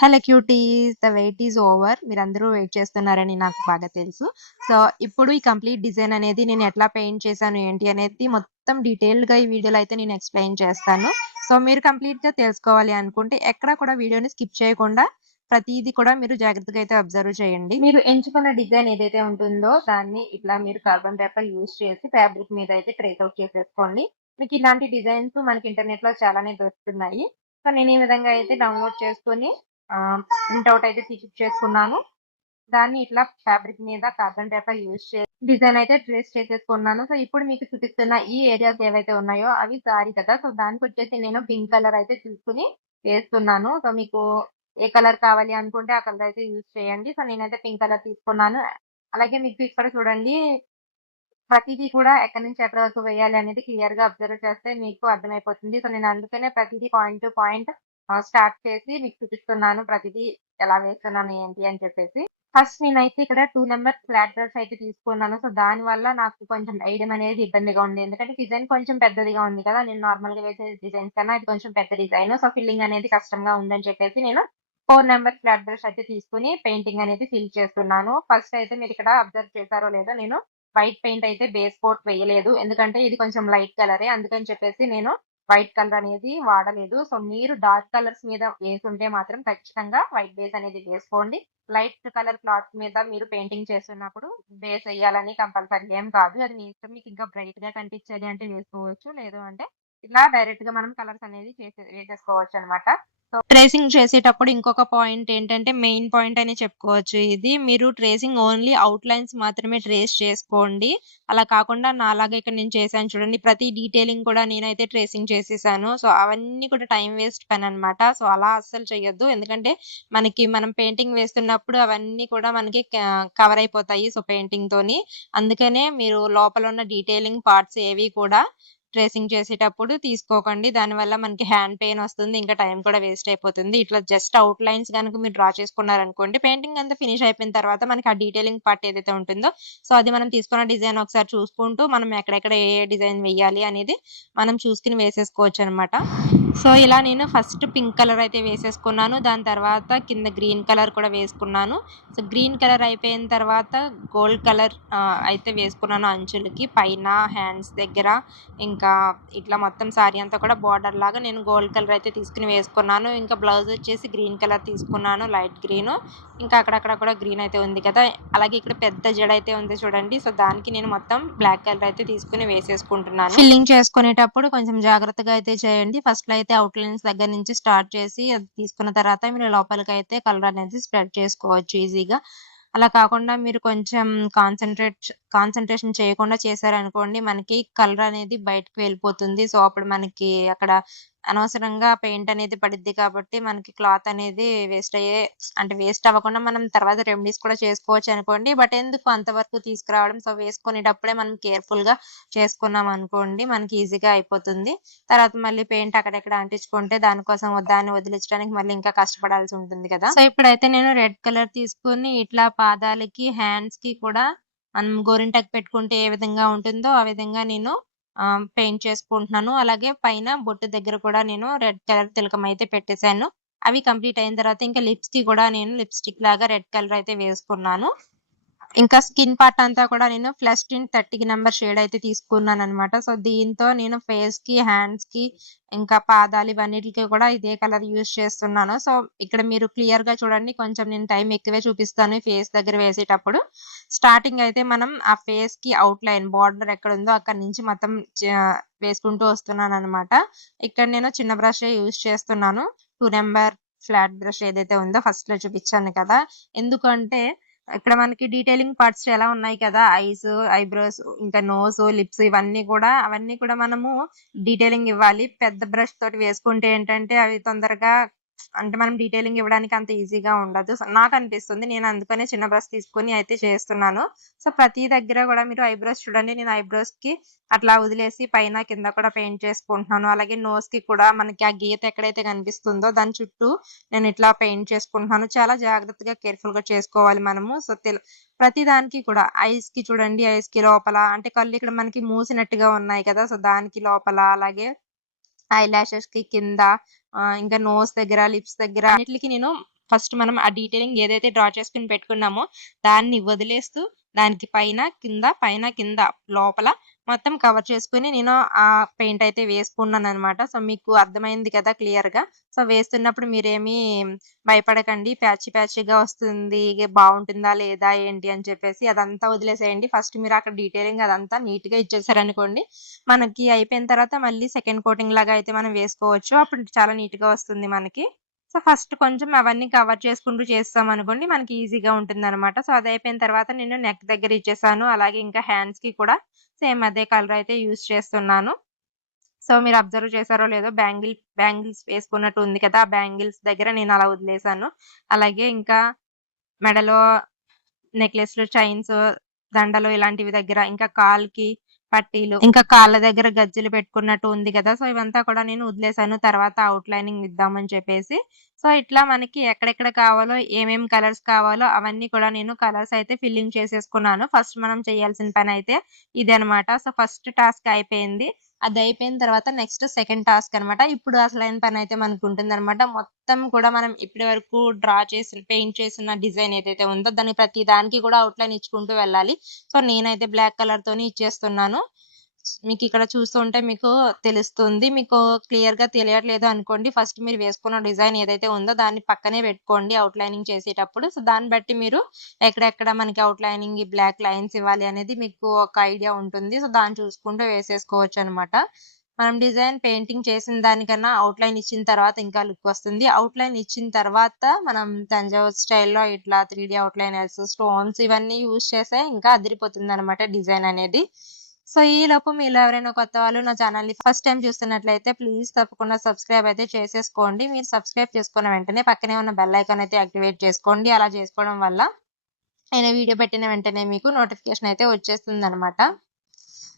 Hello cuties, the wait is over. మీరందరూ wait చేస్తున్నారని నాకు బాగా తెలుసు. సో, ఇప్పుడు ఈ కంప్లీట్ డిజైన్ అనేది నేను ఎట్లా పెయింట్ చేశాను, ఏంటి అనేది మొత్తం డీటెయిల్డ్‌గా ఈ వీడియోలో అయితే నేను ఎక్స్‌ప్లెయిన్ చేస్తాను. సో, మీరు కంప్లీట్‌గా తెలుసుకోవాలి అనుకుంటే ఎక్కడ కూడా వీడియోని స్కిప్ చేయకుండా ప్రతీది కూడా మీరు జాగ్రత్తగా అయితే అబ్జర్వ్ చేయండి. మీరు ఎంచుకున్న డిజైన్ ఏదైతే ఉంటుందో దాన్ని ఇట్లా మీరు కార్బన్ పేపర్ యూజ్ చేసి ఫ్యాబ్రిక్ మీద అయితే ట్రేస్ ఔట్ చేసేసుకోండి. మీకు ఇలాంటి డిజైన్స్ మనకి ఇంటర్నెట్‌లో చాలానే దొరుకుతున్నాయి. సో, నేను ఈ విధంగా అయితే డౌన్‌లోడ్ చేసుకొని ప్రింట్‌ఔట్ అయితే చేసుకున్నాను. దాన్ని ఇట్లా ఫ్యాబ్రిక్ మీద కార్బన్ పేపర్ యూజ్ చేసి డిజైన్ అయితే ట్రేస్ చేసేసుకున్నాను. సో, ఇప్పుడు మీకు చూపిస్తున్న ఈ ఏరియాస్ ఏవైతే ఉన్నాయో అవి సారీ కదా! సో, దానికొచ్చేసి నేను పింక్ కలర్ అయితే తీసుకొని వేస్తున్నాను. సో, మీకు ఏ కలర్ కావాలి అనుకుంటే ఆ కలర్ అయితే యూజ్ చేయండి. సో, నేనైతే పింక్ కలర్ తీసుకున్నాను. అలాగే మీకు ఇక్కడ చూడండి ప్రతీదీ కూడా ఎక్కడి నుంచి ఎక్కడి వరకు వేయాలి అనేది క్లియర్‌గా అబ్జర్వ్ చేస్తే మీకు అర్థమైపోతుంది. సో, నేను అందుకనే ప్రతీదీ పాయింట్ టు పాయింట్ స్టార్ట్ చేసి మీకు చూపిస్తున్నాను. ప్రతీదీ ఎలా వేస్తున్నాను ఏంటి అని చెప్పేసి. ఫస్ట్ నేనైతే ఇక్కడ 2 నంబర్ ఫ్లాట్ బ్రష్ అయితే తీసుకున్నాను. సో, దానివల్ల నాకు కొంచెం వేయడం అనేది ఇబ్బందిగా ఉంది. ఎందుకంటే డిజైన్ కొంచెం పెద్దదిగా ఉంది కదా! నేను నార్మల్‌గా వేసే డిజైన్స్ కన్నా ఇది కొంచెం పెద్ద డిజైన్. సో, ఫిల్లింగ్ అనేది కష్టంగా ఉందని చెప్పేసి నేను 4 నంబర్ ఫ్లాట్ బ్రష్ అయితే తీసుకొని పెయింటింగ్ అనేది ఫిల్ చేస్తున్నాను. ఫస్ట్ అయితే మీరిక్కడ అబ్జర్వ్ చేశారో లేదో నేను వైట్ పెయింట్ అయితే బేస్ కోట్ వేయలేదు. ఎందుకంటే ఇది కొంచెం లైట్ కలరే. అందుకని చెప్పేసి నేను వైట్ కలర్ అనేది వాడలేదు. సో, మీరు డార్క్ కలర్స్ మీద వేసుంటే మాత్రం ఖచ్చితంగా వైట్ బేస్ అనేది వేసుకోండి. లైట్ కలర్ క్లాత్ మీద మీరు పెయింటింగ్ చేస్తున్నప్పుడు బేస్ ఎయ్యాలని కంపల్సరీ ఏం కాదు. అది మీ ఇష్టం. మీకు ఇంకా బ్రైట్‌గా కనిపించాలి అంటే వేసుకోవచ్చు. లేదు అంటే ఇలా డైరెక్ట్‌గా మనం కలర్స్ అనేది వేసేసుకోవచ్చనమాట. ట్రేసింగ్ చేసేటప్పుడు ఇంకొక పాయింట్ ఏంటంటే మెయిన్ పాయింట్ అని చెప్పుకోవచ్చు ఇది. మీరు ట్రేసింగ్ ఓన్లీ ఔట్‌లైన్స్ మాత్రమే ట్రేస్ చేసుకోండి. అలా కాకుండా నాలాగా ఇక్కడ నేను చేశాను చూడండి. ప్రతి డీటెయిలింగ్ కూడా నేనైతే ట్రేసింగ్ చేసేసాను. సో, అవన్నీ కూడా టైమ్ వేస్ట్ పననమాట. సో, అలా అస్సలు చేయొద్దు. ఎందుకంటే మనం పెయింటింగ్ వేస్తున్నప్పుడు అవన్నీ కూడా మనకి కవర్ అయిపోతాయి. సో, పెయింటింగ్‌తోని. అందుకనే మీరు లోపల ఉన్న డీటెయిలింగ్ పార్ట్స్ ఏవి కూడా ట్రేసింగ్ చేసేటప్పుడు తీసుకోకండి. దానివల్ల మనకి హ్యాండ్ పెయిన్ వస్తుంది. ఇంకా టైం కూడా వేస్ట్ అయిపోతుంది. ఇట్లా జస్ట్ ఔట్‌లైన్స్ గనుక మీరు డ్రా చేసుకున్నారనుకోండి, పెయింటింగ్ అంతా ఫినిష్ అయిపోయిన తర్వాత మనకి ఆ డీటెయిలింగ్ పార్ట్ ఏదైతే ఉంటుందో, సో, అది మనం తీసుకున్న డిజైన్ ఒకసారి చూసుకుంటూ మనం ఎక్కడెక్కడ ఏ ఏ డిజైన్ వేయాలి అనేది మనం చూసుకొని వేసేసుకోవచ్చనమాట. సో, ఇలా నేను ఫస్ట్ పింక్ కలర్ అయితే వేసేసుకున్నాను. దాని తర్వాత కింద గ్రీన్ కలర్ కూడా వేసుకున్నాను. సో, గ్రీన్ కలర్ అయిపోయిన తర్వాత గోల్డ్ కలర్ అయితే వేసుకున్నాను అంచులకి. పైన హ్యాండ్స్ దగ్గర ఇంకా ఇట్లా మొత్తం సారీ అంతా కూడా బోర్డర్ లాగా నేను గోల్డ్ కలర్ అయితే తీసుకొని వేసుకున్నాను. ఇంకా బ్లౌజ్ వచ్చేసి గ్రీన్ కలర్ తీసుకున్నాను. Light green. ఇంకా అక్కడక్కడ కూడా గ్రీన్ అయితే ఉంది కదా! అలాగే ఇక్కడ పెద్ద జడ అయితే ఉంది చూడండి. సో, దానికి నేను మొత్తం బ్లాక్ కలర్ అయితే తీసుకొని వేసేసుకుంటున్నాను. ఫిల్లింగ్ చేసుకునేటప్పుడు కొంచెం జాగ్రత్తగా అయితే చేయండి. ఫస్ట్‌లో అయితే ఔట్‌లైన్స్ దగ్గర నుంచి స్టార్ట్ చేసి అది తీసుకున్న తర్వాత మీరు లోపలికైతే కలర్ అనేది స్ప్రెడ్ చేసుకోవచ్చు ఈజీగా. అలా కాకుండా మీరు కొంచెం కాన్సంట్రేషన్ చేయకుండా చేశారనుకోండి, మనకి కలర్ అనేది బయటకి వెళ్ళిపోతుంది. సో, అప్పుడు మనకి అక్కడ అనవసరంగా పెయింట్ అనేది పడిద్ది కాబట్టి, మనకి క్లాత్ అనేది వేస్ట్ అవ్వకుండా మనం తర్వాత రెమెడీస్ కూడా చేసుకోవచ్చనుకోండి. బట్ ఎందుకు అంతవరకు తీసుకురావడం. సో, వేసుకునేటప్పుడే మనం కేర్‌ఫుల్‌గా చేసుకున్నామనుకోండి, మనకి ఈజీగా అయిపోతుంది. తర్వాత మళ్ళీ పెయింట్ అక్కడెక్కడ అంటించుకుంటే దాన్ని వదిలించడానికి మళ్ళీ ఇంకా కష్టపడాల్సి ఉంటుంది కదా! సో, ఇప్పుడైతే నేను రెడ్ కలర్ తీసుకొని ఇట్లా పాదాలకి, హ్యాండ్స్‌కి కూడా మనం గోరింటాకు పెట్టుకుంటే ఏ విధంగా ఉంటుందో ఆ విధంగా నేను పెయింట్ చేసుకుంటున్నాను. అలాగే పైన బొట్టు దగ్గర కూడా నేను రెడ్ కలర్ తిలకం అయితే పెట్టేసాను. అవి కంప్లీట్ అయిన తర్వాత ఇంకా లిప్స్‌కి కూడా నేను లిప్‌స్టిక్ లాగా రెడ్ కలర్ అయితే వేసుకున్నాను. ఇంకా స్కిన్ పార్ట్ అంతా కూడా నేను ఫ్లష్ టింట్ 30 నంబర్ షేడ్ అయితే తీసుకున్నాననమాట. సో, దీంతో నేను ఫేస్‌కి, హ్యాండ్స్‌కి ఇంకా పాదాలు ఇవన్నిటికి కూడా ఇదే కలర్ యూజ్ చేస్తున్నాను. సో, ఇక్కడ మీరు క్లియర్‌గా చూడండి. కొంచెం నేను టైం ఎక్కువే చూపిస్తాను ఫేస్ దగ్గర వేసేటప్పుడు. స్టార్టింగ్ అయితే మనం ఆ ఫేస్‌కి ఔట్‌లైన్ బోర్డర్ ఎక్కడుందో అక్కడి నుంచి మొత్తం వేసుకుంటూ వస్తున్నాననమాట. ఇక్కడ నేను చిన్న బ్రషే యూజ్ చేస్తున్నాను. 2 నంబర్ ఫ్లాట్ బ్రష్ ఏదైతే ఉందో ఫస్ట్‌లో చూపిచ్చాను కదా! ఎందుకంటే ఇక్కడ మనకి డీటెయిలింగ్ పార్ట్స్ చాలా ఉన్నాయి కదా! ఐబ్రోస్, ఇంకా లిప్స్ అవన్నీ కూడా మనము డీటెయిలింగ్ ఇవ్వాలి. పెద్ద బ్రష్ తోటి వేసుకుంటే ఏంటంటే అవి తొందరగా మనం డీటెయిలింగ్ ఇవ్వడానికి అంత ఈజీగా ఉండదు. సో, నాకనిపిస్తుంది. నేను అందుకనే చిన్న బ్రష్ తీసుకొని అయితే చేస్తున్నాను. సో, ప్రతి దగ్గర కూడా మీరు ఐబ్రోస్ చూడండి. నేను ఐబ్రోస్‌కి అట్లా వదిలేసి పైన, కింద కూడా పెయింట్ చేసుకుంటున్నాను. అలాగే నోస్‌కి కూడా మనకి ఆ గీత ఎక్కడైతే కనిపిస్తుందో దాని చుట్టూ నేను ఇట్లా పెయింట్ చేసుకుంటున్నాను. చాలా జాగ్రత్తగా, కేర్‌ఫుల్‌గా చేసుకోవాలి మనము. సో, ప్రతి దానికి కూడా ఐస్‌కి చూడండి. ఐస్‌కి లోపల అంటే కళ్ళు ఇక్కడ మనకి మూసినట్టుగా ఉన్నాయి కదా! సో, దానికి లోపల అలాగే ఐ లాషెస్‌కి కింద ఇంకా నోస్ దగ్గర, లిప్స్ దగ్గర అన్నిట్లికి నేను ఫస్ట్ మనం ఆ డీటెయిలింగ్ ఏదైతే డ్రా చేసుకొని పెట్టుకున్నామో దాన్ని వదిలేస్తూ దానికి పైన కింద పైన కింద లోపల మొత్తం కవర్ చేసుకొని నేను ఆ పెయింట్ అయితే వేసుకున్నాననమాట. సో మీకు అర్థమైంది కదా క్లియర్‌గా. సో వేస్తున్నప్పుడు మీరేమీ భయపడకండి. ప్యాచీ ప్యాచీగా వస్తుంది. బావుంటుందా లేదా ఏంటి అని చెప్పేసి అదంతా వదిలేసేయండి. ఫస్ట్ మీరు అక్కడ డీటెయిలింగ్ అదంతా నీట్‌గా ఇచ్చేసారనుకోండి. మనకి అయిపోయిన తర్వాత మళ్ళీ సెకండ్ కోటింగ్ లాగా అయితే మనం వేసుకోవచ్చు. అప్పుడు చాలా నీట్‌గా వస్తుంది మనకి. సో ఫస్ట్ కొంచెం అవన్నీ కవర్ చేసుకుంటూ చేస్తామనుకోండి మనకి ఈజీగా ఉంటుందనమాట. సో అదయిపోయిన తర్వాత నేను నెక్ దగ్గర ఇచ్చేసాను. అలాగే ఇంకా హ్యాండ్స్‌కి కూడా సేమ్ అదే కలర్ అయితే యూజ్ చేస్తున్నాను. సో మీరు అబ్జర్వ్ చేశారో లేదో బ్యాంగిల్స్ వేసుకున్నట్టు ఉంది కదా! ఆ బ్యాంగిల్స్ దగ్గర నేను అలా వదిలేసాను. అలాగే ఇంకా మెడలో నెక్లెస్‌లు, చైన్స్, దండలు ఇలాంటివి దగ్గర ఇంకా కాలికి పట్టీలు, ఇంకా కాళ్ళ దగ్గర గజ్జెలు పెట్టుకున్నట్టు ఉంది గదా! సో ఇవంతా కూడా నేను వదిలేసాను. తర్వాత ఔట్‌లైనింగ్ ఇద్దామని చెప్పేసి. సో ఇట్లా మనకి ఎక్కడెక్కడ కావాలో, ఏమేం కలర్స్ కావాలో అవన్నీ కూడా నేను కలర్స్ అయితే ఫిల్లింగ్ చేసేసుకున్నాను. ఫస్ట్ మనం చేయాల్సిన పనైతే ఇదనమాట. సో ఫస్ట్ టాస్క్ అయిపోయింది. అదయిపోయిన తర్వాత నెక్స్ట్ సెకండ్ టాస్క్ అనమాట. ఇప్పుడు అసలైన పనైతే మనకుంటుందనమాట. మొత్తం కూడా మనం ఇప్పటి వరకు పెయింట్ చేసిన డిజైన్ ఏదైతే ఉందో దాన్ని ప్రతి దానికి కూడా ఔట్‌లైన్ ఇచ్చుకుంటూ వెళ్ళాలి. సో నేనైతే బ్లాక్ కలర్‌తోని ఇచ్చేస్తున్నాను. మీకిక్కడ చూస్తుంటే మీకు తెలుస్తుంది. మీకు క్లియర్‌గా తెలియట్లేదు అనుకోండి. ఫస్ట్ మీరు వేసుకున్న డిజైన్ ఏదైతే ఉందో దాన్ని పక్కనే పెట్టుకోండి ఔట్‌లైనింగ్ చేసేటప్పుడు. సో దాన్ని బట్టి మీరు ఎక్కడెక్కడ మనకి ఔట్‌లైనింగ్, ఈ బ్లాక్ లైన్స్ ఇవ్వాలి అనేది మీకు ఒక ఐడియా ఉంటుంది. సో దాన్ని చూసుకుంటూ వేసేసుకోవచ్చనమాట. మనం డిజైన్ పెయింటింగ్ చేసిన దానికన్నా ఔట్‌లైన్ ఇచ్చిన తర్వాత ఇంకా లుక్ వస్తుంది. ఔట్‌లైన్ ఇచ్చిన తర్వాత మనం తంజావూరు స్టైల్‌లో ఇట్లా 3 ఔట్‌లైనర్స్, స్టోన్స్ ఇవన్నీ యూజ్ చేస్తే ఇంకా అదిరిపోతుందనమాట డిజైన్ అనేది. సో ఈలోపు మీలో ఎవరైనా కొత్త వాళ్ళు నా ఛానల్‌ని ఫస్ట్ టైమ్ చూస్తున్నట్లయితే ప్లీజ్ తప్పకుండా సబ్స్క్రైబ్ అయితే చేసేసుకోండి. మీరు సబ్స్క్రైబ్ చేసుకున్న వెంటనే పక్కనే ఉన్న బెల్ ఐకాన్ అయితే యాక్టివేట్ చేసుకోండి. అలా చేసుకోవడం వల్ల నేను వీడియో పెట్టిన వెంటనే మీకు నోటిఫికేషన్ అయితే వచ్చేస్తుందనమాట.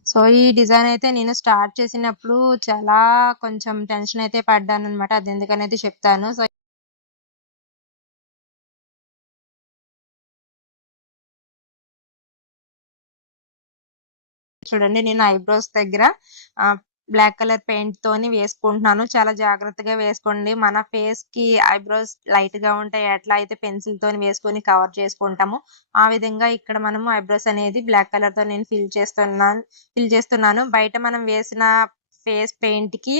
సో ఈ డిజైన్ అయితే నేను స్టార్ట్ చేసినప్పుడు చాలా కొంచెం టెన్షన్ అయితే పడ్డాననమాట. అదెందుకనేది చెప్తాను. సో చూడండి నేను ఐబ్రోస్ దగ్గర బ్లాక్ కలర్ పెయింట్‌తోని వేసుకుంటున్నాను. చాలా జాగ్రత్తగా వేసుకోండి. మన ఫేస్‌కి ఐబ్రోస్ లైట్‌గా ఉంటాయి. ఎట్లా అయితే పెన్సిల్‌తోని వేసుకొని కవర్ చేసుకుంటామో, ఆ విధంగా ఇక్కడ మనము ఐబ్రోస్ అనేది బ్లాక్ కలర్‌తో నేను ఫిల్ చేస్తున్నాను. బయట మనం వేసిన ఫేస్ పెయింట్‌కి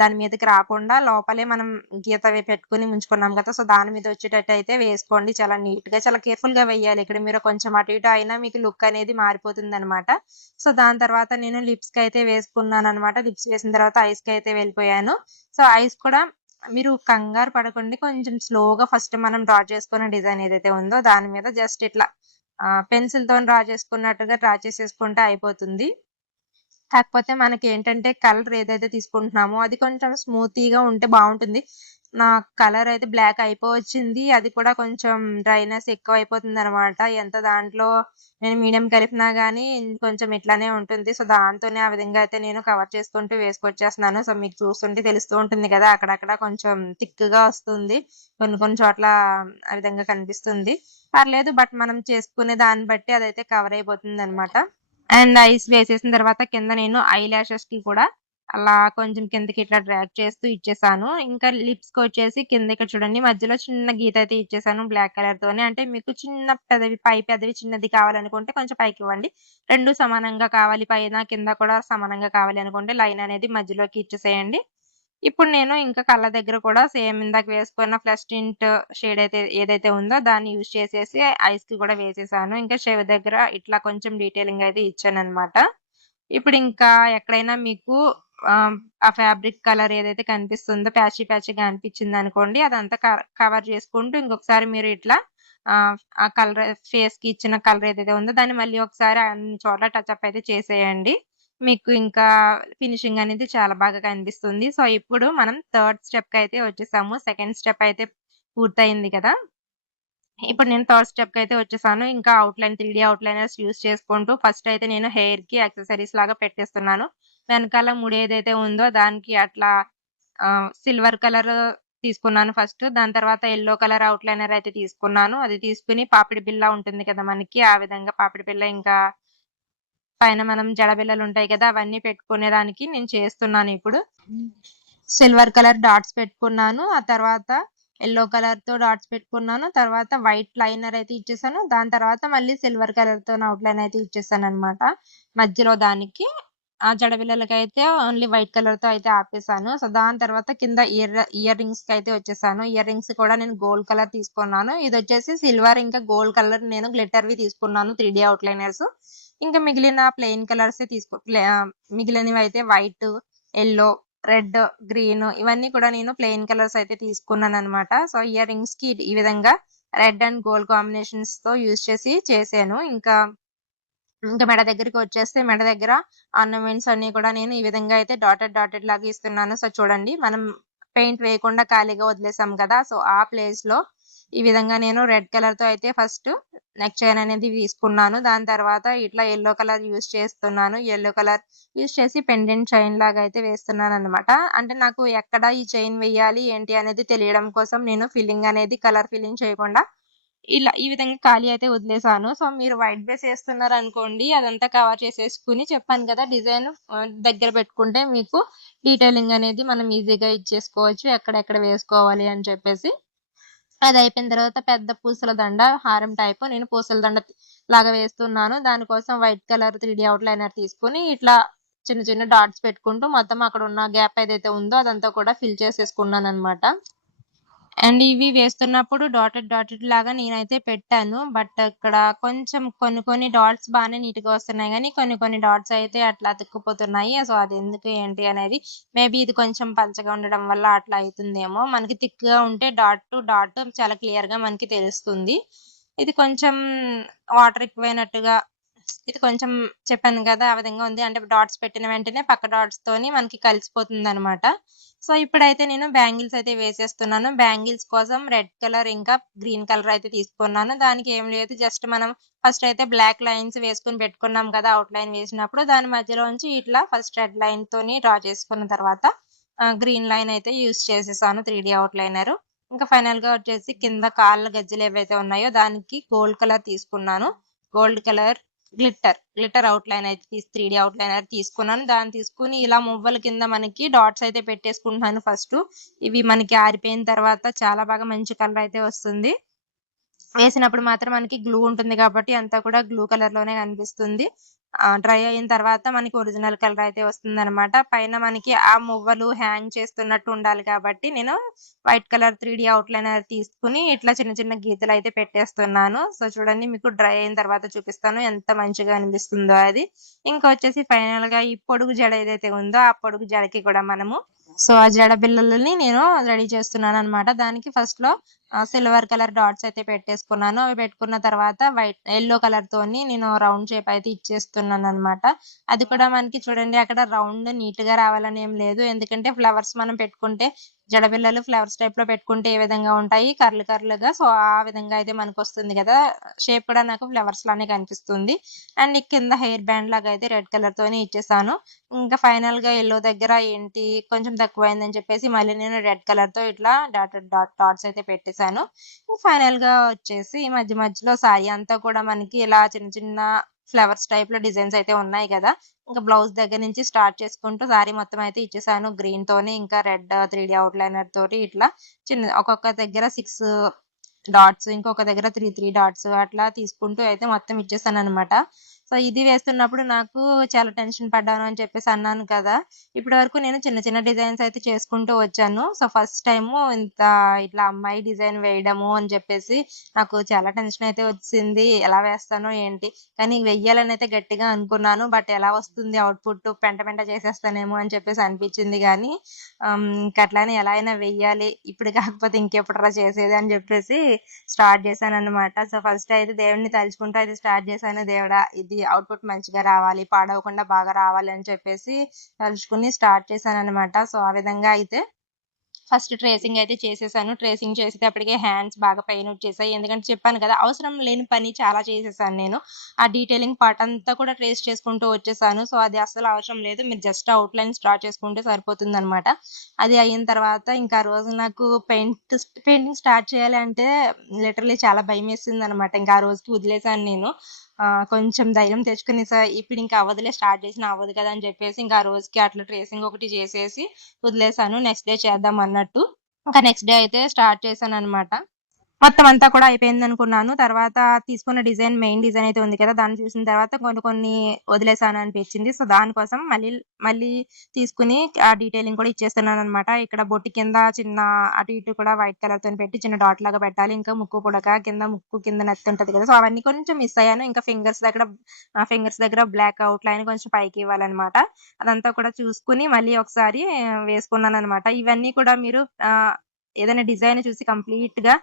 దాని మీదకి రాకుండా లోపలే మనం గీత పెట్టుకొని ఉంచుకున్నాం కదా! సో, దాని మీద వచ్చేటట్టయితే వేసుకోండి. చాలా నీట్‌గా, చాలా కేర్‌ఫుల్‌గా వేయాలి. ఇక్కడ మీరు కొంచెం అటు ఇటు అయినా మీకు లుక్ అనేది మారిపోతుందనమాట. సో, దాని తర్వాత నేను లిప్స్‌కైతే వేసుకున్నాననమాట. లిప్స్ వేసిన తర్వాత ఐస్‌కైతే వెళ్ళిపోయాను. సో, ఐస్ కూడా మీరు కంగారు పడకండి. కొంచెం స్లోగా ఫస్ట్ మనం డ్రా చేసుకున్న డిజైన్ ఏదైతే ఉందో దాని మీద జస్ట్ ఇట్లా పెన్సిల్‌తోని డ్రా చేసుకున్నట్టుగా డ్రా చేసేసుకుంటే అయిపోతుంది. కాకపోతే మనకేంటంటే కలర్ ఏదైతే తీసుకుంటున్నామో అది కొంచెం స్మూతీగా ఉంటే బావుంటుంది. నా కలర్ అయితే బ్లాక్ అయిపోవచ్చింది. అది కూడా కొంచెం డ్రైనెస్ ఎక్కువైపోతుందనమాట. ఎంత దాంట్లో నేను మీడియం కలిపినా గానీ కొంచెం ఇట్లానే ఉంటుంది. సో, దాంతోనే ఆ విధంగా అయితే నేను కవర్ చేసుకుంటూ వేసుకొచ్చేస్తున్నాను. సో, మీకు చూస్తుంటే తెలుస్తూ ఉంటుంది కదా! అక్కడక్కడ కొంచెం థిక్‌గా వస్తుంది. కొన్ని కొన్ని చోట్ల ఆ విధంగా కనిపిస్తుంది. పర్లేదు బట్ మనం చేసుకునే దాన్ని బట్టి అదైతే కవర్ అయిపోతుందనమాట. అండ్ ఐస్ వేసేసిన తర్వాత కింద నేను ఐ లాషెస్‌కి కూడా అలా కొంచెం కిందకి ఇట్లా డ్రాగ్ చేస్తూ ఇచ్చేసాను. ఇంకా లిప్స్‌కొచ్చేసి కింద ఇక్కడ చూడండి మధ్యలో చిన్న గీత అయితే ఇచ్చేసాను బ్లాక్ కలర్‌తోని. అంటే మీకు చిన్న పెదవి, పై పెదవి చిన్నది కావాలనుకుంటే కొంచెం పైకివ్వండి. 2 సమానంగా కావాలి పైన, కింద కూడా సమానంగా కావాలి అనుకుంటే లైన్ అనేది మధ్యలోకి ఇచ్చేసేయండి. ఇప్పుడు నేను ఇంకా కళ్ళ దగ్గర కూడా సేమ్ ఇందాక వేసుకున్న ఫ్లష్ టింట్ షేడ్ అయితే ఏదైతే ఉందో దాన్ని యూజ్ చేసేసి ఐస్‌కి కూడా వేసేసాను. ఇంకా చెవి దగ్గర ఇట్లా కొంచెం డీటెయిలింగ్ అయితే ఇచ్చాననమాట. ఇప్పుడింకా ఎక్కడైనా మీకు ఆ ఫ్యాబ్రిక్ కలర్ ఏదైతే కనిపిస్తుందో ప్యాచీ ప్యాచీగా అనిపించిందనుకోండి అదంతా కవర్ చేసుకుంటూ ఇంకొకసారి మీరు ఇట్లా ఆ కలర్ ఫేస్‌కి ఇచ్చిన కలర్ ఏదైతే ఉందో దాన్ని మళ్ళీ ఒకసారి అన్ని చోట్ల టచ్ అప్ అయితే చేసేయండి. మీకు ఇంకా ఫినిషింగ్ అనేది చాలా బాగా కనిపిస్తుంది. సో, ఇప్పుడు మనం థర్డ్ స్టెప్‌కయితే వచ్చేసాము. సెకండ్ స్టెప్ అయితే పూర్తయింది కదా! ఇప్పుడు నేను థర్డ్ స్టెప్‌కయితే వచ్చేసాను. ఇంకా ఔట్‌లైన్ 3 ఔట్‌లైనర్స్ యూజ్ చేసుకుంటూ ఫస్ట్ అయితే నేను హెయిర్‌కి యాక్సెసరీస్ లాగా పెట్టేస్తున్నాను. వెనకాల ముడేదైతే ఉందో దానికి అట్లా సిల్వర్ కలర్ తీసుకున్నాను ఫస్ట్. దాని తర్వాత యెల్లో కలర్ ఔట్‌లైనర్ అయితే తీసుకున్నాను. అది తీసుకొని పాపిడి బిళ్ళ ఉంటుంది కదా! మనకి ఆ విధంగా పాపిడి బిళ్ళ ఇంకా పైన మనం జడబిళ్ళలుంటాయి కదా! అవన్నీ పెట్టుకునేదానికి నేను చేస్తున్నానిప్పుడు. సిల్వర్ కలర్ డాట్స్ పెట్టుకున్నాను. ఆ తర్వాత యెల్లో కలర్‌తో డాట్స్ పెట్టుకున్నాను. తర్వాత వైట్ లైనర్ అయితే ఇచ్చేసాను. దాని తర్వాత మళ్ళీ సిల్వర్ కలర్‌తోని అవుట్‌లైన్ అయితే ఇచ్చేసాననమాట. మధ్యలో దానికి జడ బిళ్ళలకైతే ఓన్లీ వైట్ కలర్‌తో అయితే ఆపేసాను. సో, దాని తర్వాత కింద ఇయర్ రింగ్స్‌కైతే వచ్చేసాను. ఇయర్ రింగ్స్ కూడా నేను గోల్డ్ కలర్ తీసుకున్నాను. ఇదొచ్చేసి సిల్వర్ ఇంకా గోల్డ్ కలర్ నేను గ్లిట్టర్‌వి తీసుకున్నాను 3 అవుట్‌లైనర్స్. ఇంకా మిగిలిన ప్లెయిన్ కలర్సే మిగిలినవైతే వైట్, యెల్లో, రెడ్, గ్రీన్ ఇవన్నీ కూడా నేను ప్లెయిన్ కలర్స్ అయితే తీసుకున్నాననమాట. సో, ఇయర్ రింగ్స్‌కి ఈ విధంగా రెడ్ అండ్ గోల్డ్ కాంబినేషన్స్‌తో యూజ్ చేసి చేశాను. ఇంకా మెడ దగ్గరికొచ్చేస్తే మెడ దగ్గర ఆర్నమెంట్స్ అన్నీ కూడా నేను ఈ విధంగా అయితే డాటెడ్ లాగా ఇస్తున్నాను. సో, చూడండి మనం పెయింట్ వేయకుండా ఖాళీగా వదిలేసాం కదా! సో, ఆ ప్లేస్‌లో ఈ విధంగా నేను రెడ్ కలర్‌తో అయితే ఫస్ట్ నెక్ చైన్ అనేది తీసుకున్నాను. దాని తర్వాత ఇట్లా యెల్లో కలర్ యూజ్ చేస్తున్నాను. యెల్లో కలర్ యూజ్ చేసి పెండెంట్ చైన్ లాగా అయితే వేస్తున్నాననమాట. అంటే నాకు ఎక్కడ ఈ చైన్ వేయాలి ఏంటి అనేది తెలియడం కోసం నేను కలర్ ఫిల్లింగ్ చేయకుండా ఈ విధంగా ఖాళీ అయితే వదిలేసాను. సో, మీరు వైట్ బేస్ ఏస్తున్నారనుకోండి అదంతా కవర్ చేసేసుకొని చెప్పాను కదా! డిజైన్ దగ్గర పెట్టుకుంటే మీకు డీటెయిలింగ్ అనేది మనం ఈజీగా ఇచ్చేసుకోవచ్చు. ఎక్కడెక్కడ వేసుకోవాలి అని చెప్పేసి. అదయిపోయిన తర్వాత పెద్ద పూసల దండ, హారం టైపు నేను పూసల దండ లాగా వేస్తున్నాను. దానికోసం వైట్ కలర్ 3 అవుట్‌లైనర్ తీసుకొని ఇట్లా చిన్న చిన్న డాట్స్ పెట్టుకుంటూ మొత్తం అక్కడున్న గ్యాప్ ఏదైతే ఉందో అదంతా కూడా ఫిల్ చేసేసుకున్నాననమాట. అండ్ ఇవి వేస్తున్నప్పుడు డాటెడ్ లాగా నేనైతే పెట్టాను. బట్ ఇక్కడ కొంచెం కొన్ని డాట్స్ బానే నీట్‌గా వస్తున్నాయి గానీ, కొన్ని డాట్స్ అయితే అట్లా అతుక్కుపోతున్నాయి. సో, అదెందుకు ఏంటి అనేది మేబీ ఇది కొంచెం పలచగా ఉండడం వల్ల అట్లా అయితుందేమో. మనకి థిక్‌గా ఉంటే డాట్ టు డాట్ చాలా క్లియర్‌గా మనకి తెలుస్తుంది. ఇది కొంచెం వాటర్ ఎక్కువైనట్టుగా ఇది కొంచెం చెప్పాను గదా! ఆ విధంగా ఉంది. అంటే డాట్స్ పెట్టిన వెంటనే పక్క డాట్స్‌తోని మనకి కలిసిపోతుందనమాట. సో, ఇప్పుడైతే నేను బ్యాంగిల్స్ అయితే వేసేస్తున్నాను. బ్యాంగిల్స్ కోసం రెడ్ కలర్ ఇంకా గ్రీన్ కలర్ అయితే తీసుకున్నాను. దానికి ఏం లేదు జస్ట్ మనం ఫస్ట్ అయితే బ్లాక్ లైన్స్ వేసుకొని పెట్టుకున్నాం కదా! అవుట్‌లైన్ వేసినప్పుడు దాని మధ్యలోంచి ఇట్లా ఫస్ట్ రెడ్ లైన్‌తోని డ్రా చేసుకున్న తర్వాత గ్రీన్ లైన్ అయితే యూజ్ చేసేసాను 3 అవుట్‌లైనరు. ఇంకా ఫైనల్‌గా వచ్చేసి కింద కాళ్ళ గజ్జలు ఏవైతే ఉన్నాయో దానికి గోల్డ్ కలర్ తీసుకున్నాను. గోల్డ్ కలర్ గ్లిట్టర్ అవుట్‌లైన్ అయితే 3 అవుట్‌లైనర్ తీసుకున్నాను. దాన్ని తీసుకొని ఇలా మువ్వల కింద మనకి డాట్స్ అయితే పెట్టేసుకుంటున్నాను ఫస్టు. ఇవి మనకి ఆరిపోయిన తర్వాత చాలా బాగా మంచి కలర్ అయితే వస్తుంది. వేసినప్పుడు మాత్రం మనకి గ్లూ ఉంటుంది కాబట్టి అంతా కూడా గ్లూ కలర్‌లోనే కనిపిస్తుంది. డ్రై అయిన తర్వాత మనకి ఒరిజినల్ కలర్ అయితే వస్తుందనమాట. పైన మనకి ఆ మువ్వలు హ్యాంగ్ చేస్తున్నట్టు ఉండాలి కాబట్టి నేను వైట్ కలర్ 3 అవుట్‌లైనర్ తీసుకొని ఇట్లా చిన్న చిన్న గీతలైతే పెట్టేస్తున్నాను. సో, చూడండి మీకు డ్రై అయిన తర్వాత చూపిస్తాను ఎంత మంచిగా అనిపిస్తుందో అది. ఇంకా వచ్చేసి ఫైనల్‌గా ఈ పొడుగు జడ ఏదైతే ఉందో ఆ పొడుగు జడకి కూడా మనము ఆ జడ బిళ్ళలని నేను రెడీ చేస్తున్నాననమాట. దానికి ఫస్ట్‌లో సిల్వర్ కలర్ డాట్స్ అయితే పెట్టేసుకున్నాను. అవి పెట్టుకున్న తర్వాత యెల్లో కలర్‌తోని నేను రౌండ్ షేప్ అయితే ఇచ్చేస్తున్నాననమాట. అది కూడా మనకి చూడండి అక్కడ రౌండ్ నీట్‌గా రావాలని ఏం లేదు. ఎందుకంటే ఫ్లవర్స్ మనం పెట్టుకుంటే జడబిళ్ళలు ఫ్లవర్స్ టైప్‌లో పెట్టుకుంటే ఏ విధంగా ఉంటాయి కర్ల్‌గా. సో, ఆ విధంగా అయితే మనకొస్తుంది గదా! షేప్ కూడా నాకు ఫ్లవర్స్ లానే కనిపిస్తుంది. అండ్ కింద హెయిర్ బ్యాండ్ లాగా అయితే రెడ్ కలర్‌తోని ఇచ్చేసాను. ఇంకా ఫైనల్‌గా యెల్లో దగ్గర ఏంటి కొంచెం తక్కువైందని చెప్పేసి మళ్ళీ నేను రెడ్ కలర్‌తో ఇట్లా డాట్స్ అయితే పెట్టేసాను. ఫైనల్‌గా వచ్చేసి ఈ మధ్య మధ్యలో సారీ అంతా కూడా మనకి ఇలా చిన్న చిన్న ఫ్లవర్స్ టైప్‌లో డిజైన్స్ అయితే ఉన్నాయి గదా! ఇంకా బ్లౌజ్ దగ్గర నుంచి స్టార్ట్ చేసుకుంటూ సారీ మొత్తం అయితే ఇచ్చేసాను. గ్రీన్‌తోని ఇంకా రెడ్ 3 అవుట్‌లైనర్ తోటి ఇట్లా ఒక్కొక్క దగ్గర 6 డాట్స్ ఇంకొక దగ్గర 3 డాట్స్ అట్లా తీసుకుంటూ అయితే మొత్తం ఇచ్చేసాననమాట. సో, ఇది వేస్తున్నప్పుడు నాకు చాలా టెన్షన్ పడ్డాను అని చెప్పేసి అన్నాను కదా! ఇప్పటి వరకు నేను చిన్న చిన్న డిజైన్స్ అయితే చేసుకుంటూ వచ్చాను. సో, ఫస్ట్ టైము ఇట్లా అమ్మాయి డిజైన్ వేయడము అని చెప్పేసి నాకు చాలా టెన్షన్ అయితే వచ్చింది. ఎలా వేస్తానో ఏంటి? కానీ వెయ్యాలని అయితే గట్టిగా అనుకున్నాను. బట్ ఎలా వస్తుంది ఔట్‌పుట్ పెంట చేసేస్తానేమో అని చెప్పేసి అనిపించింది గానీ ఇంక అట్లానే ఎలా అయినా వెయ్యాలి. ఇప్పుడు కాకపోతే ఇంకెప్పుడురా చేసేది అని చెప్పేసి స్టార్ట్ చేశాననమాట. సో, ఫస్ట్ అయితే దేవుడిని తలుచుకుంటూ అయితే స్టార్ట్ చేశాను. దేవుడా! ఇది ఔట్‌పుట్ మంచిగా రావాలి, పాడవకుండా బాగా రావాలి అని చెప్పేసి తలుచుకుని స్టార్ట్ చేశాననమాట. సో, ఆ విధంగా అయితే ఫస్ట్ ట్రేసింగ్ అయితే చేసేసాను. ట్రేసింగ్ చేసేటప్పటికే హ్యాండ్స్ బాగా పెయినొచ్చేసాయి. ఎందుకంటే చెప్పాను కదా! అవసరం లేని పని చాలా చేసేసాను నేను. ఆ డీటెయిలింగ్ పార్ట్ అంతా కూడా ట్రేస్ చేసుకుంటూ వచ్చేసాను. సో, అది అస్సలు అవసరం లేదు. మీరు జస్ట్ అవుట్‌లైన్స్ డ్రా చేసుకుంటే సరిపోతుందనమాట. అది అయిన తర్వాత ఇంకా ఆ రోజు నాకు పెయింటింగ్ స్టార్ట్ చేయాలి అంటే లిటరల్లీ చాలా భయమేసిందనమాట. ఇంకా ఆ రోజుకి వదిలేసాను నేను. కొంచెం ధైర్యం తెచ్చుకొని ఇప్పుడింక అవ్వదులే స్టార్ట్ చేసినా అవ్వదు కదా! అని చెప్పేసి ఇంకా ఆ రోజుకి అట్లా ట్రేసింగ్ ఒకటి చేసేసి వదిలేసాను. నెక్స్ట్ డే చేద్దాం అన్నట్టు. ఇంకా నెక్స్ట్ డే అయితే స్టార్ట్ చేశాననమాట. మొత్తం అంతా కూడా అయిపోయిందనుకున్నాను. తర్వాత తీసుకున్న మెయిన్ డిజైన్ అయితే ఉంది కదా! దాన్ని చూసిన తర్వాత కొన్ని కొన్ని వదిలేసాను అనిపించింది. సో, దానికోసం మళ్ళీ తీసుకొని ఆ డీటెయిలింగ్ కూడా ఇచ్చేస్తున్నాననమాట. ఇక్కడ బొట్టు కింద చిన్న అటు ఇటు కూడా వైట్ కలర్‌తోని పెట్టి చిన్న డాట్ లాగా పెట్టాలి. ఇంకా ముక్కు పుడక కింద ముక్కు కింద నెత్తి ఉంటది కదా! సో, అవన్నీ కొంచెం మిస్ అయ్యాను. ఇంకా ఫింగర్స్ దగ్గర బ్లాక్ అవుట్‌లైన్ కొంచెం పైకి ఇవ్వాలనమాట. అదంతా కూడా చూసుకొని మళ్ళీ ఒకసారి వేసుకున్నాననమాట. ఇవన్నీ కూడా మీరు ఏదైనా డిజైన్ చూసి కంప్లీట్‌గా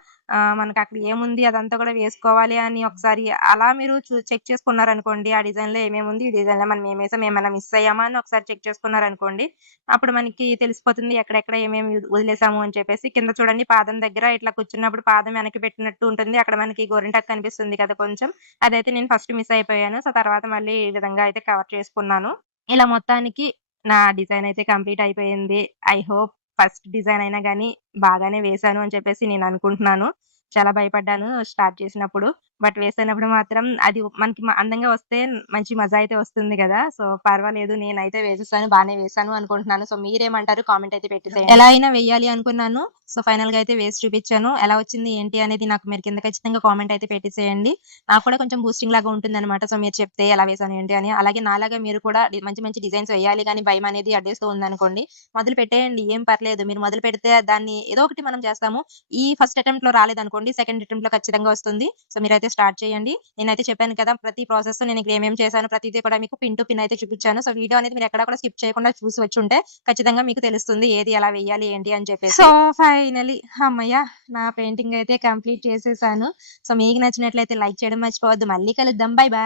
మనకక్కడ ఏముంది అదంతా కూడా వేసుకోవాలి అని ఒకసారి అలా మీరు చెక్ చేసుకున్నారనుకోండి. ఆ డిజైన్‌లో ఏమేముంది, ఈ డిజైన్‌లో మనం ఏమేసాం, ఏమన్నా మిస్ అయ్యామా అని ఒకసారి చెక్ చేసుకున్నారనుకోండి. అప్పుడు మనకి తెలిసిపోతుంది ఎక్కడెక్కడ ఏమేమి వదిలేసాము అని చెప్పేసి. కింద చూడండి పాదం దగ్గర ఇట్లా కూర్చున్నప్పుడు పాదం వెనక్కి పెట్టినట్టు ఉంటుంది. అక్కడ మనకి గోరింటాకు కనిపిస్తుంది కదా కొంచెం. అదైతే నేను ఫస్ట్ మిస్ అయిపోయాను. సో, తర్వాత మళ్ళీ ఈ విధంగా అయితే కవర్ చేసుకున్నాను. ఇలా మొత్తానికి నా డిజైన్ అయితే కంప్లీట్ అయిపోయింది. ఐ హోప్ ఫస్ట్ డిజైన్ అయినా గాని బాగానే వేశాను అని చెప్పేసి నేననుకుంటున్నాను. చాలా భయపడ్డాను స్టార్ట్ చేసినప్పుడు. బట్ వేస్తున్నప్పుడు మాత్రం అది మనకి అందంగా వస్తే మంచి మజా అయితే వస్తుంది గదా! సో, పర్వాలేదు నేనైతే వేసేసాను. బానే వేశాను అనుకుంటున్నాను. సో, మీరేమంటారు? కామెంట్ అయితే పెట్టేసేయండి. ఎలా అయినా వేయాలి అనుకున్నాను. సో, ఫైనల్‌గా అయితే వేసి చూపిచ్చాను. ఎలా వచ్చింది ఏంటి అనేది నాకు మీరు కింద ఖచ్చితంగా కామెంట్ అయితే పెట్టేసేయండి. నాకు కూడా కొంచెం బూస్టింగ్ లాగా ఉంటుందనమాట. సో, మీరు చెప్తే ఎలా వేశాను ఏంటి అని. అలాగే నాలాగా మీరు కూడా మంచి మంచి డిజైన్స్ వేయాలి గానీ భయమనేది అడ్డేస్తూ ఉందనుకోండి, మొదలు పెట్టేయండి. ఏం పర్లేదు. మీరు మొదలుపెడితే దాన్ని ఏదో ఒకటి మనం చేస్తాము. ఈ ఫస్ట్ అటెంప్ట్‌లో రాలేదనుకోండి, సెకండ్ అటెంప్ట్‌లో ఖచ్చితంగా వస్తుంది. సో, మీరైతే స్టార్ట్ చేయండి. నేనైతే చెప్పాను కదా! ప్రతి ప్రాసెస్ నేను ఇక్కడ ఏమేమి చేశానో ప్రతీది కూడా మీకు పిన్ టు పిన్ అయితే చూపిచ్చాను. సో, వీడియో అనేది మీరు ఎక్కడ కూడా స్కిప్ చేయకుండా చూసి వచ్చుంటే ఖచ్చితంగా మీకు తెలుస్తుంది. ఏది ఎలా వేయాలి ఏంటి అని చెప్పేసి. సో, ఫైనల్లీ హమ్మయ్య! నా పెయింటింగ్ అయితే కంప్లీట్ చేసేసాను. సో, మీకు నచ్చినట్లయితే లైక్ చేయడం మర్చిపోవద్దు. మళ్ళీ కలుద్దాం. By by.